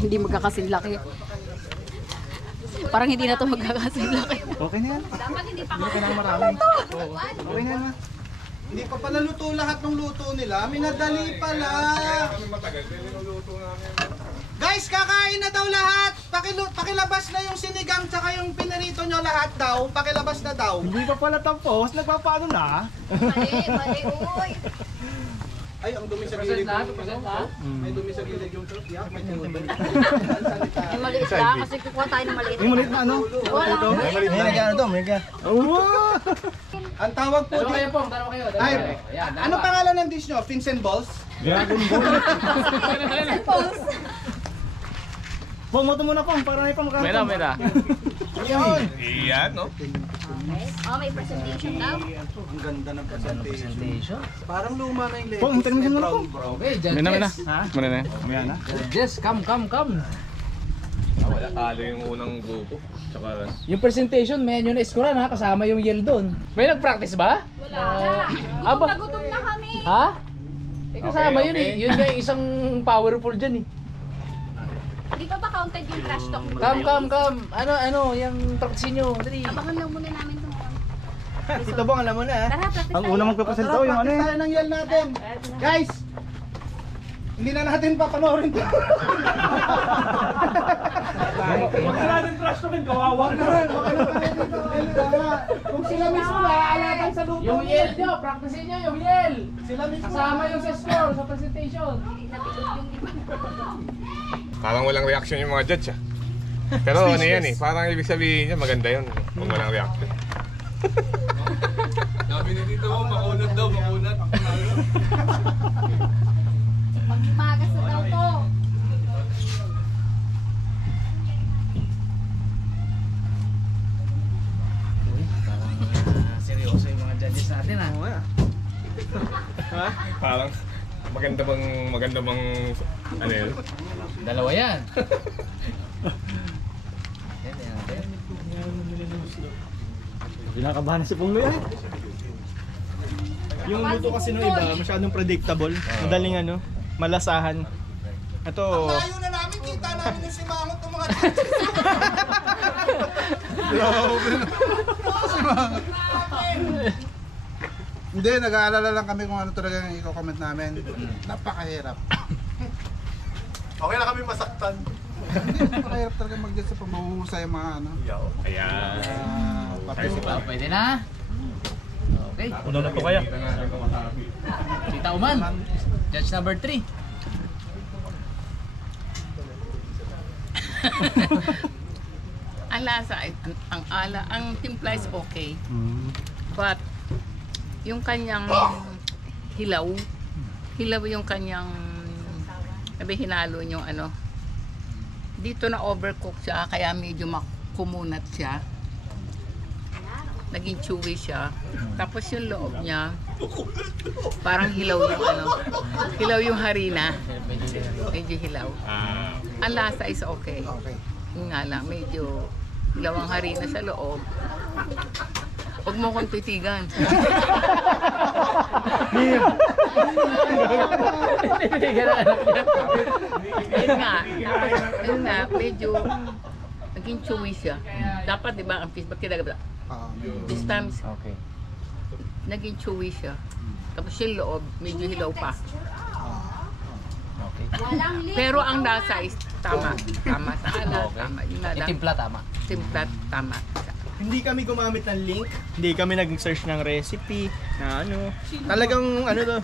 Hindi magkakasing laki. Parang hindi na to magkakasing laki. Okay na yan. Dapat hindi pa Okay na marami. Okay na yan. Hindi pa pala luto lahat ng luto nila. Minadali pala. Guys, kakain na daw lahat. Pakilabas na yung sinigang tsaka yung pinarito nyo lahat daw. Pakilabas na daw. Hindi pa pala tapos. Nagpapaano na? mali, uy. Ay, ang dumi sa gilid. May dumi sa gilid yung truck. Yeah, may tubig. Yung maliit lang kasi kukuha tayo ng maliit. Yung maliit na ano? Wala. May nagano to, may nagano. Oh! Ang tawag po dito. Ay, ano pangalan ng dish nyo? Fins and balls? Dragon Ball. Pong, moto muna pong, para may pamakaroon. Mera. Ayun. Iyan, no? Oh, may presentation daw. Ang ganda ng presentation. Parang luma na yung level. Pong, intermission mo na pong. Okay, judges. Mena. Ha? Muna na. Mamaya na. Judges, come. Wala, talo yung unang grupo. Tsaka Yung presentation, medyo na-scorean ha, kasama yung yell doon. May nag-practice ba? Wala. Aba. Nagutom na kami. Ha? Eh, kasama Okay, yun okay. eh. Yun nga yung isang powerful dyan eh. Di pa ba counted yung trash talk mo? Come. Ano, yung practice nyo. Dali. Abangan lang muna namin itong Tito Bong, alam mo na ha. Tara, practice Ang tayo. unang magpapresent daw yung ano Practice eh. tayo ng yell natin. Guys, hindi na natin papanoorin to. Huwag na natin trash namin, kawawa na. Kung sila mismo naaalatan sa luto. Yung yell nyo, practice nyo yung yell. Sila mismo. Kasama yung sa score, sa presentation. parang walang reaction yung mga judge, ah. Pero ano yan eh, parang ibig sabihin niya maganda yun. Kung walang reaction. Sabi ni dito mo, makunat daw, makunat. Magmagas na daw to. Seryoso yung mga judges natin ha. Parang maganda bang ano yun? Dalawa yan. Pinakabahan na si Pong Luya. Yung luto kasi ng iba, masyadong predictable. Madaling ano, malasahan. Ito, Tayo na namin, kita namin yung simangot ng mga Hindi, nag-aalala lang kami kung ano talaga yung i-comment namin. Napakahirap. Okay na kami masaktan. Hindi, napakahirap talaga mag-judge sa pamumuhusay yung mga ano. Ayan. Participant. Pwede na. Okay. una na po kaya. Tita Uman, judge number 3. Ang lasa ay ang timpla is okay. But yung kanyang hilaw yung kanyang hinalo yung ano. Dito na overcook siya kaya medyo kumunat siya. Naging chewy siya. Tapos yung loob niya parang hilaw yung ano. Hilaw yung harina. Medyo hilaw. Ang lasa is okay. Okay. Yun nga lang, medyo hilaw ang harina sa loob. Huwag mo kong titigan. Yun nga, medyo naging chewy siya. Dapat, di ba, ang fish, ba't kinagabla? This time, Okay. naging chewy siya. Tapos yung loob, medyo hilaw pa. Okay. Pero ang lasa is tama. Tama sa alat, tama. Yung Yung timpla tama. timpla, tama. Hindi kami gumamit ng link, hindi kami nag-search ng recipe, na ano. Talagang ano to.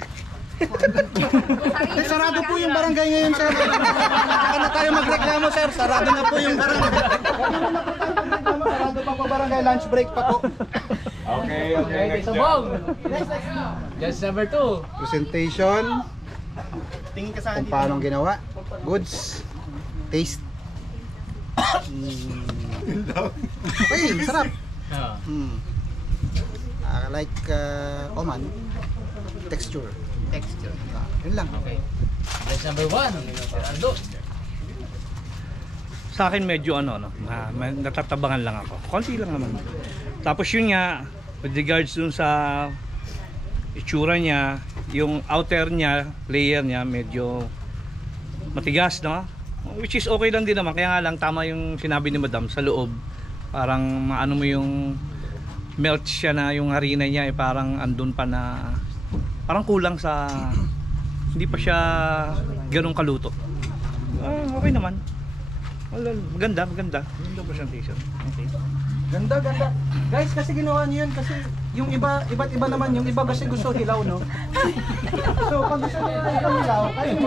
Eh, sarado po yung barangay ngayon, sir. Saka na tayo magreklamo, sir. Sarado na po yung barangay. Sarado pa po barangay. Lunch break pa po. Okay, Okay, Tito Bong. Judge number 2. Presentation. Tingin ka sa akin Kung dito. paano ginawa. Goods. Taste. Okay, masarap. Like Oman. Texture. Texture. Yun lang. Okay. Judge number 1. Gerardo. Sa akin medyo natatabangan lang ako. Konti lang naman. Tapos yun nga, with regards dun sa itsura niya, yung outer niya, layer niya, medyo matigas, no? Which is okay lang din naman, kaya nga lang tama yung sinabi ni Madam sa loob. Parang maano mo yung melt siya na yung harina niya parang andun pa na parang kulang sa hindi pa siya ganun kaluto. Okay naman. Well, maganda. Maganda presentation. Okay. Ganda. Guys, kasi ginawa niyo yun kasi yung iba't iba naman, yung iba kasi gusto hilaw, no? So, pag gusto mo yung hilaw, kain mo.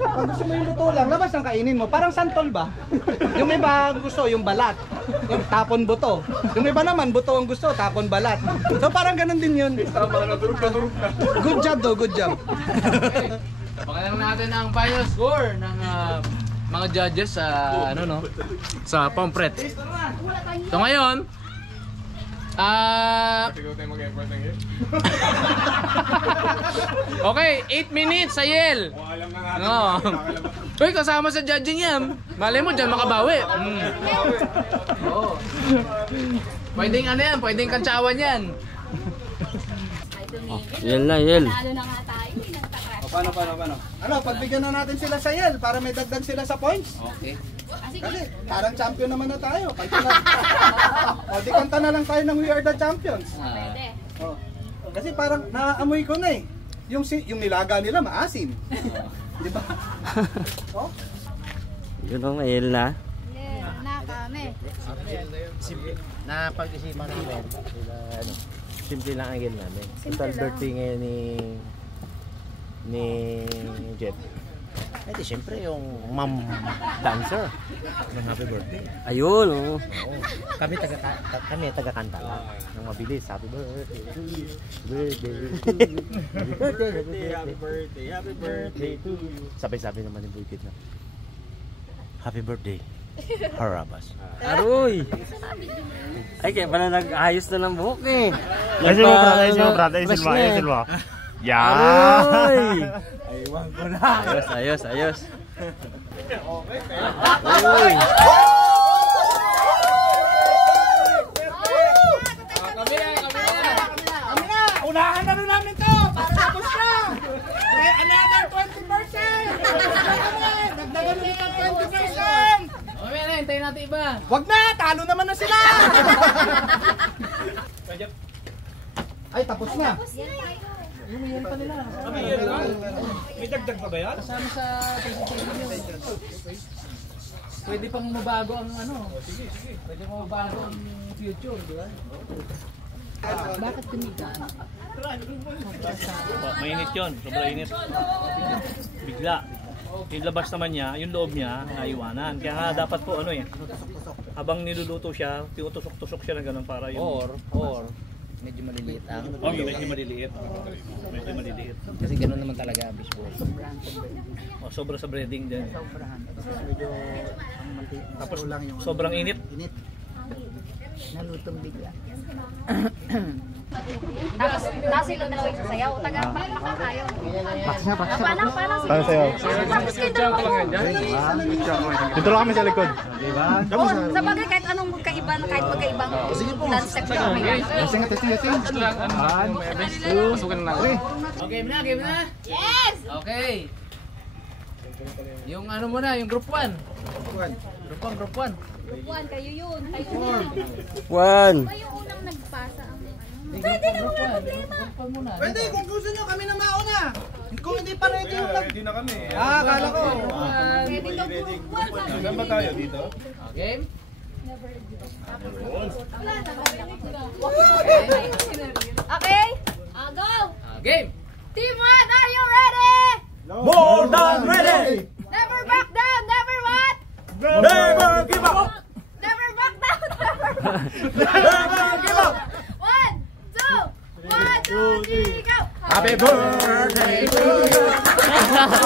Pag gusto mo yung luto lang, labas ang kainin mo. Parang santol ba? Yung iba gusto yung balat, yung tapon buto. Yung iba naman, buto ang gusto, tapon balat. So, parang ganun din yun. Good job daw, good job. Pakailan natin ang final score ng mga judges sa sa Pompret. So ngayon, Siguro tayo mag-effort ng yun. okay, 8 minutes sa Yel. Alam na nga. No. Uy, kasama sa judging yan. Malay mo dyan makabawi. Oo. Pwedeng ano yan, pwedeng kantsawan yan. Yel na nga tayo. Hindi nagka-crash. Paano? Ano, pagbigyan na natin sila sa Yel para may dagdag sila sa points. Okay. Kasi parang champion naman na tayo. Kanta na. O, di kanta na lang tayo ng We Are the Champions. Pwede. O, kasi parang naaamoy ko na eh. Yung nilaga nila maasim. Di ba? O? Yun ang mail na. Yeah, na kami. Napag-isipan namin. Simple lang ang gil namin. Total birthday ngayon ni Jet. Eh di syempre yung mom dancer ng happy birthday. Ayun, oh. Kami taga-kanta lang. Nang mabilis, happy birthday to you. Happy birthday to you. Sabay-sabay naman yung buikit na. Happy birthday. Harabas. Aroy! Ay, kaya pala nag-ayos na ng buhok eh. Ayusin mo. Yan! Aroy! Aywan ko na. Ayos. Uy! Unahan na rin namin to! Para tapos na! May another 20%! Dagdagan ulit ang 20%! Okay na, hintayin natin iba. Wag na! Talo naman na sila! Ay, tapos na! May dagdag pa ba yan? Kasama sa presentation nyo. Pwede pang mabago ang Sige. Pwede pang mabago ang future, di ba? Bakit tumigan? Mainit yun, sobrang init. Bigla. Yung labas naman niya, yung loob niya, naiwanan. Kaya nga dapat po habang niluluto siya, tinutusok-tusok siya na ganun para yung... Or medyo maliliit ang... medyo maliliit. Medyo maliliit. Kasi gano'n naman talaga ang baseball. Sobra sa breading din. Tapos sobrang init. Nalutong bigla. Tapos sila dalawa yung sasayaw. Paano pa tayo? Paano sayo. Tapos kayo dalawa. Dito lang kami sa likod. Sa bagay kahit anong magkaibang dance step na kami. Testing. Game na? Yes! Okay. Yung muna, yung group 1. Group 1. Juan, kayo yun. Kayo yun. One. Kayo unang nagpasa ang Pwede na, wala problema. Pwede, kung gusto nyo kami na mauna. Kung hindi pa ready yung Ready na kami. akala ko. Ready daw po. Juan, sabi. Saan ba tayo dito? Game? Okay? Go! Game! Team 1, are you ready? More than ready! Never back down, never what? Never give up! Never back down, Never give up! 1, 2, 3, go! Happy birthday to you! One more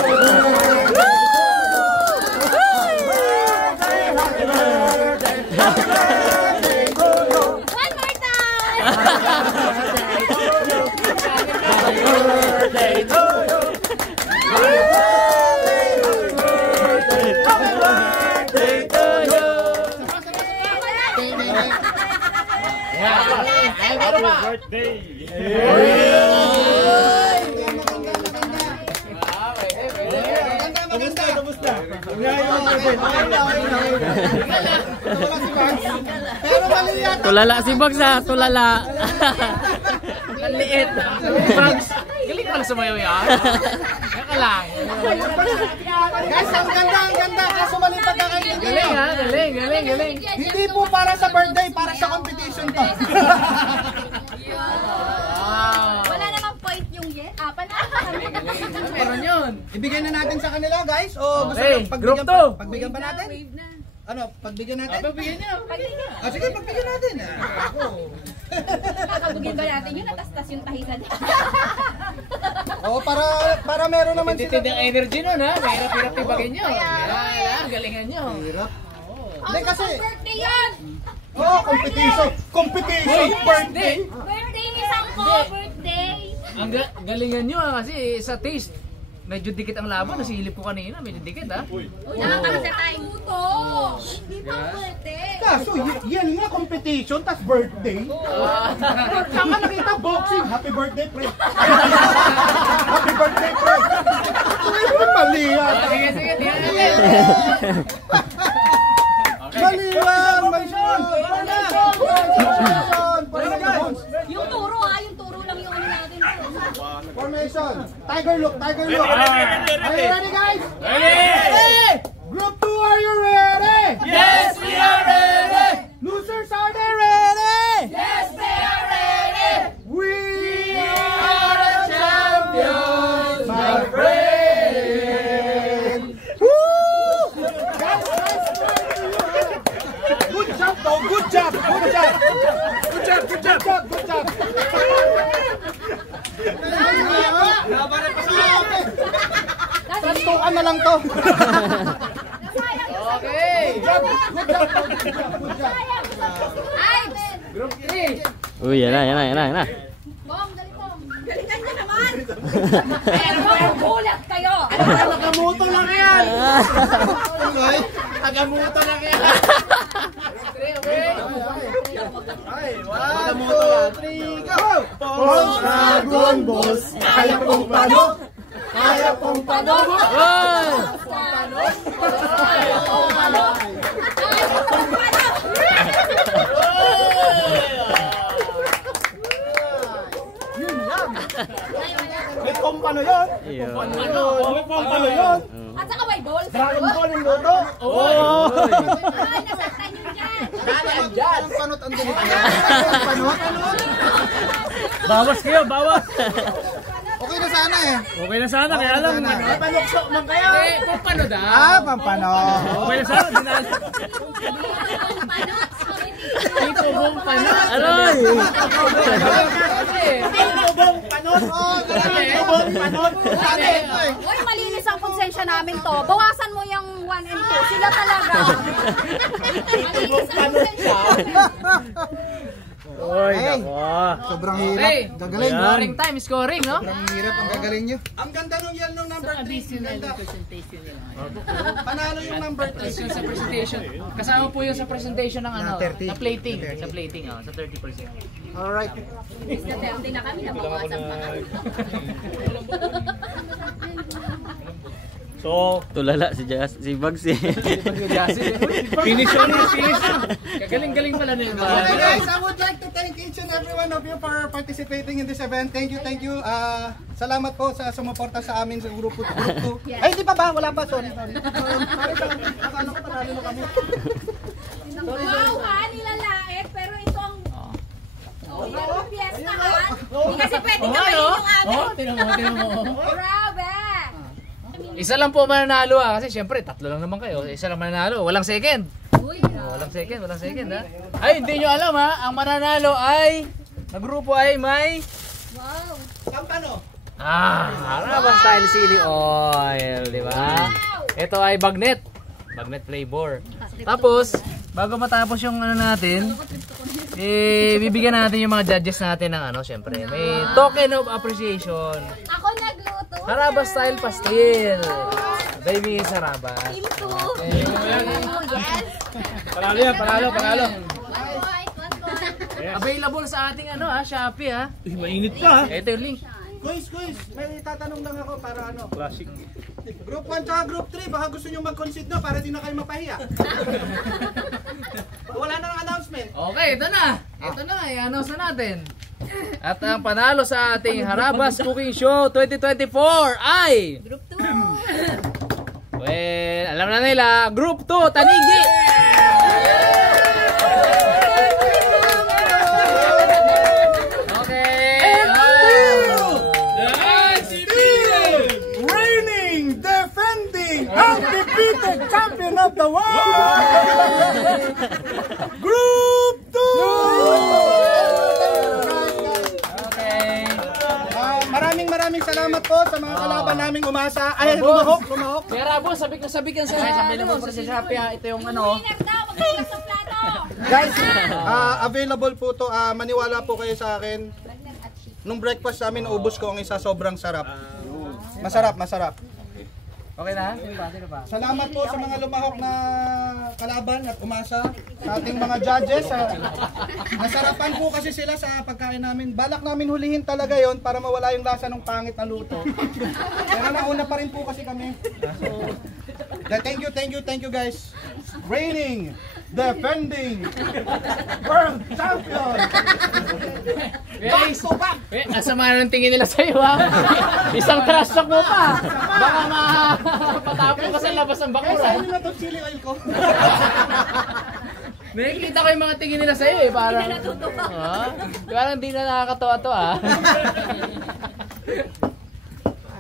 time! Pero mali yata. Tulala si Bugs ha, tulala. Ang liit. Bugs, galing pala sumayaw yan. Kaka lang. Guys, ang ganda. Kaso mali pagkakaintindi. Galing ha, galing. Hindi po para sa birthday, para sa competition to. Wala namang point yung yen. Meron yun. Ibigay na natin sa kanila, guys. O gusto Okay, nyo group pagbigyan pa natin? Ano, pagbigyan natin? Pagbigyan niyo. Sige, pagbigyan natin. Kakabugin ba natin yun? Natastas yung tahisan. Oo, para meron naman sila. Tindi ang energy nun ha. Mahirap-hirap ibagay niyo. Galingan niyo. Hindi kasi, Birthday yan! competition, birthday. Birthday ni Sangko! Birthday! Ang galingan nyo kasi sa taste. Medyo dikit ang laban. Nasilip ko kanina. Medyo dikit ha. Nakakasa tayo. Puto! Hindi pa birthday! Kaso, yan nga competition, tas birthday. Saan ka nakita boxing? Happy birthday, pre. Happy birthday, pre. Mali yan. Sige. Mali yan. Yung turo lang yung ano natin. Formation. Tiger look. Are you ready, guys? Ready! Group 2, are you ready? Yes, we are ready! Losers, are they ready? Yes, they are ready! We are the champions, my friend. Woo! Guys, good job, though. Good job. Tantukan na lang to. Okay! Good job. Group 3! Uy, yan na. Bong, Bong. Galingan niyo naman! Pero gulat kayo! Nakamuto lang yan. Agamuto lang yan! One, two, three, go! Boss Dragon Boss, kaya pong pano! Kaya pong pano! Yun lang! May pompano yun! May pompano yun! At saka may ball. Dragon Ball yung luto! Ay, nasaktan yun dyan. Ang panot ang dinig. Panot? Bawas kayo, bawas. Okay na sana eh. Okay na sana, kaya lang. Panukso man kayo. Pampano daw? Pampano. Okay na sana, dinala. Ito bong panot. Aray! Tubong panot. Tubong panot. Uy, malinis ang konsensya namin to. Bawasan mo yung 1 and 2. Sila talaga. Malinis ang konsensya. Oy, nako. Sobrang Okay. hirap. Gagaling. Scoring time, scoring, no? Sobrang hirap ang gagaling nyo. Ang ganda nung yell nung number 3. Ganda. Panalo yung number 3. Yun sa presentation. Kasama po yun sa presentation ng ano, Na 30. na plating. Sa plating, sa 30%. Alright. Miss na 30 na kami. Nabawasan pa kami. So, Tulala si Bugs eh. finish on na, finish na. Galing-galing pala nila. Okay guys, I would like to thank each and every one of you for participating in this event. Thank you. Salamat po sa sumuporta sa amin sa grupo 2. Ay, hindi pa ba? Wala pa. Sorry. Akala ko panalo na kami. Wow, ha? Nilalait. Pero ito ang... Pero fiesta ha? Hindi kasi pwedeng gawin yung amin. Tinan mo. Grabe. Isa lang po mananalo kasi syempre tatlo lang naman kayo. Isa lang mananalo, walang second. Uy, Walang second ha. Ay, hindi nyo alam ha, ang mananalo ay na grupo ay may wow. Kampano. Harabas style sili oil, di ba? Ito ay bagnet flavor. Tapos, bago matapos yung ano natin, bibigyan natin yung mga judges natin ng ano, syempre. May token of appreciation. Ako nagluto. Harabas style pastil. Baby Harabas. Team 2. Oh, yes. Panalo yan, panalo. Let's go. Available sa ating ano Shopee ha. Uy, mainit pa. Ito yung link. Quiz, may tatanong lang ako para ano. Classic. Group 1 tsaka Group 3, baka gusto nyo mag-concede na para di na kayo mapahiya. Wala na ng announcement. Okay, ito na. Ito na, i-announce na natin. At ang panalo sa ating Harabas Cooking Show 2024 ay... Group 2. Well, alam na nila, Group 2, Tanigi! Reigning, defending, undefeated champion of the world! Group 2! Okay. Maraming salamat po sa mga kalaban naming umasa. Ay, lumahok. Kaya Rabo, sabik yan sa available for sa Shopee ha. Ito yung ano. Winner daw, magkakalas sa plato. Guys, available po to. Maniwala po kayo sa akin. Nung breakfast namin, naubos ko ang isa, sobrang sarap. Masarap. Okay na? Sige pa. Salamat po sa mga lumahok na kalaban at umasa. Sa ating mga judges. Nasarapan po kasi sila sa pagkain namin. Balak namin hulihin talaga yon para mawala yung lasa ng pangit na luto. Pero nauna pa rin po kasi kami. So, thank you guys. Reigning, defending, world champion. Back to back. Asama na ng tingin nila sa'yo ha. Isang trash talk mo pa. Baka patapon ka sa labas ng bakura. Kaya sa'yo na itong chili oil ko. Nakikita ko yung mga tingin nila sa'yo eh. Parang, parang di na nakakatawa to ah.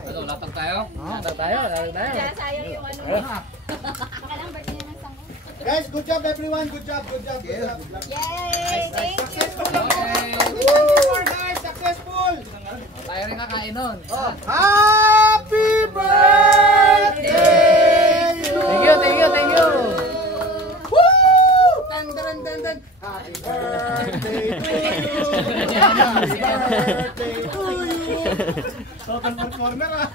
Ano, latag tayo? Latag tayo. Kaya sayang yung ano. Nakalang birthday na ng sango. Guys, good job everyone. Good job. Yay! Thank you! Guys, successful. Tayo rin kakain nun. Happy birthday! Thank you. Woo! Happy birthday to you. Happy birthday to you. Total performer ah.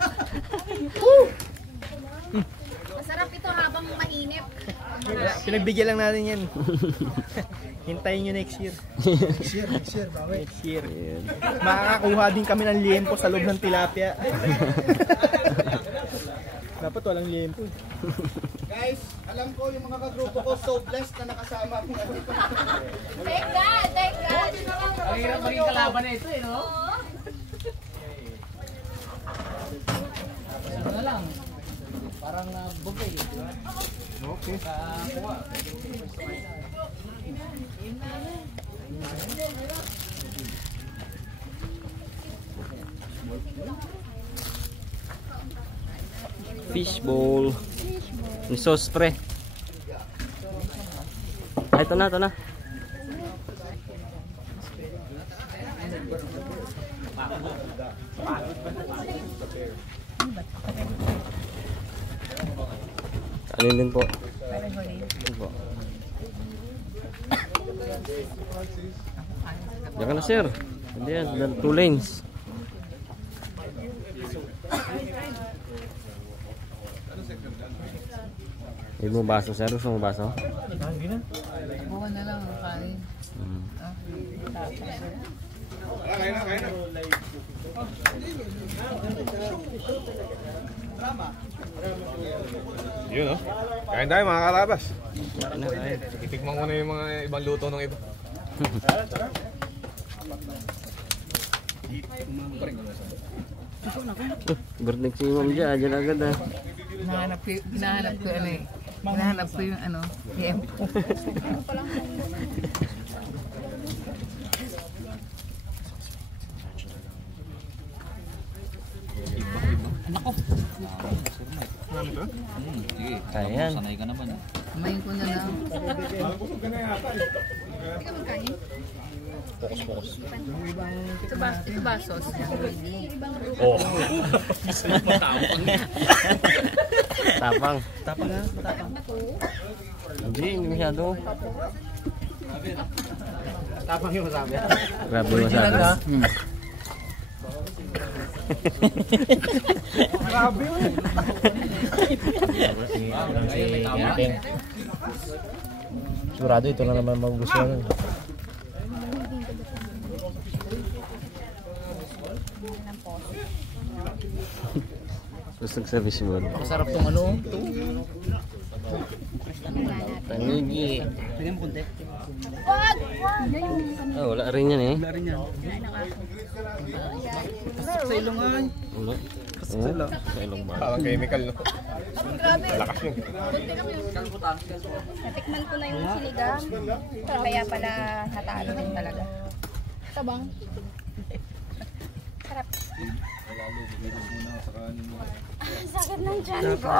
Masarap ito habang mainit. Pinagbigyan lang natin yan. Hintayin nyo next year. Next year, bakit? Next year. Makakakuha din kami ng liempo sa loob ng tilapia. Dapat walang liempo. Guys, alam ko yung mga kagrupo ko so blessed na nakasama ko. Thank God! Ang hirap maging kalaban na ito eh, no? Ano na lang? Parang buffet. Okay. Fishbowl. Yung sauce pre. Ay, ito na. Alin din po. Alin po. Diyan ka na sir. Hindi yan. 2 lanes. Hindi mo baso sir. Gusto mo baso? Bukan na lang ang kain. Yun oh. Kain tayo mga karabas. Kain. Itikman ko na yung mga ibang luto ng iba. Birthday si Ma'am Jia. Diyan agad ah. Hinahanap ko ano eh. Hinahanap ko yung ano. Liempo. Kaya yan. Kumain ko na lang. Ito ba sauce? Tapang. Hindi masyado. Tapang yung masabi. Grabe masyado. Grabe yun. Sigurado ito lang naman magugustuhan. ng poso. Gusto sa fishball. Masarap tong ano. Ito. Panigi. Tingnan mo konti. Wag! Ah, wala rin yan eh. Wala rin yan. Sa ilungan. Wala. Sa ilong. Sa ilong ba? Parang chemical, no? Grabe. Malakas yun. Natikman ko na yung sinigang. Kaya pala natalo din talaga. Tabang. Sarap. Sakit ng tiyan ko.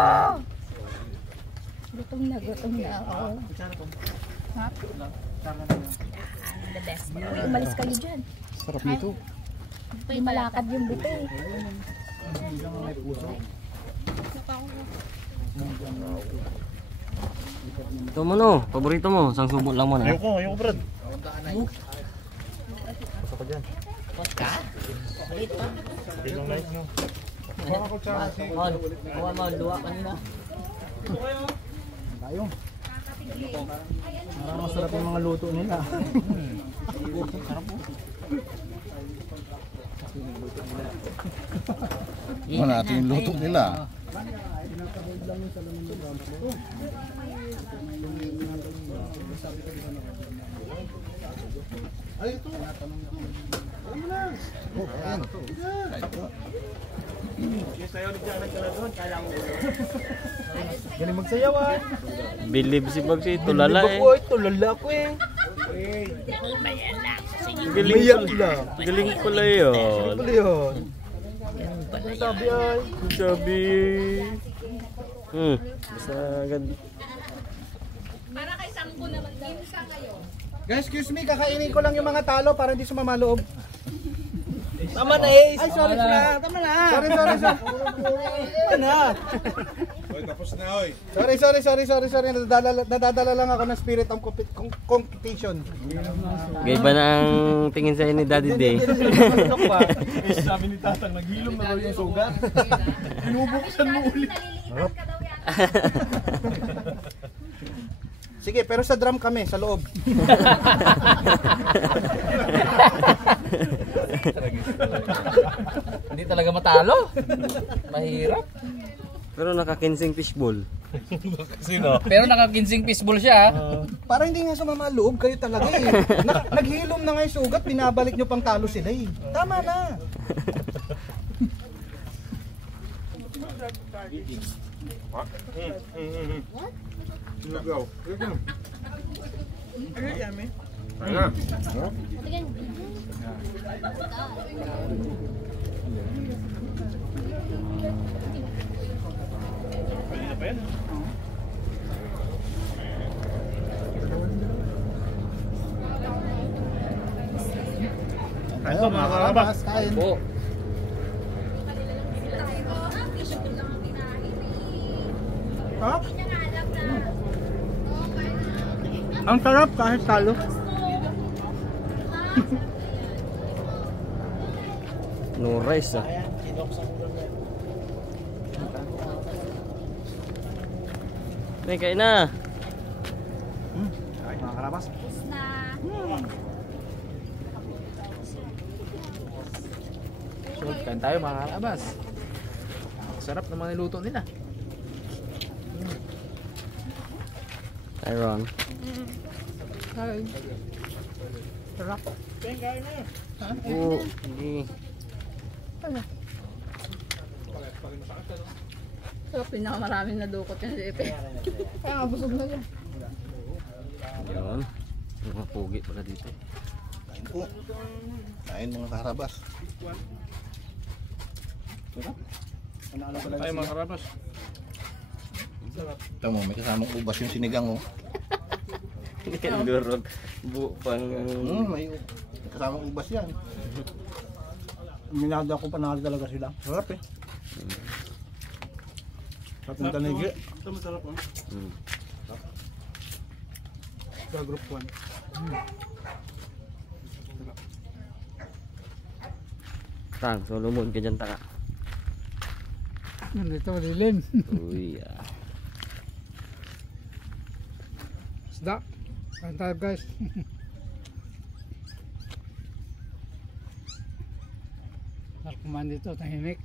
Gutom na ako. Ha? The best. Uy, umalis kayo dyan. Sarap nito. Uy, malakad yung buto eh. Ito mo no, paborito mo. Sang subo lang mo na. Ayoko brad. Tayo. Parang masarap yung mga luto nila. Ano natin yung luto nila? Galing magsayaw ah. Believe si Bagsy, tulala eh. Tulala ko eh. Galing pala. Galing pala yun. Ano yun? Sabi ay. Sabi. Basta ganda. Para kay Sangko naman. Ginsa kayo. Guys, excuse me, kakainin ko lang yung mga talo para hindi sumama loob. Tama na eh. Ay, sorry na. Tama na. Sorry. Tama na. Oy, tapos na oy. Sorry. Nadadala lang ako ng spirit of competition. Gay ba na ang tingin sa'yo ni Daddy Day? Sabi ni Tatang, naghilom na daw yung sugat. Binubuksan mo ulit. Sige, pero sa drum kami, sa loob. Hindi talaga matalo. Mahirap. Pero nakakinsing fishball. Pero nakakinsing fishball siya. Para hindi nga sumama loob, kayo talaga eh. Naghilom na nga yung sugat, binabalik nyo pang talo sila eh. Tama na. Lugaw. Ito mga karabas. Po. Ha? Ang sarap kahit talo. No rice ah. May kain na. Ay, mga karabas. So, kain tayo mga karabas. Sarap ng mga niluto nila. Tyron. Sarap. Oo, hindi. So, pinakamaraming nadukot yung sipe. Kaya nga busog na yun. Yun. Mga pugi pala dito. Kain po. Kain mga karabas. Ay mga karabas. Ito mo, may kasamang ubas yung sinigang oh. Durog. Pang... May kasamang ubas yan. Minada ko panalo talaga sila. Sarap eh. Sarap ng tanigi. Ito masarap oh. Sa group 1. Tang, so lumod ka dyan taka. Nandito malilim. Uy ah. Isda. Kain tayo guys. Kuman dito, tahimik.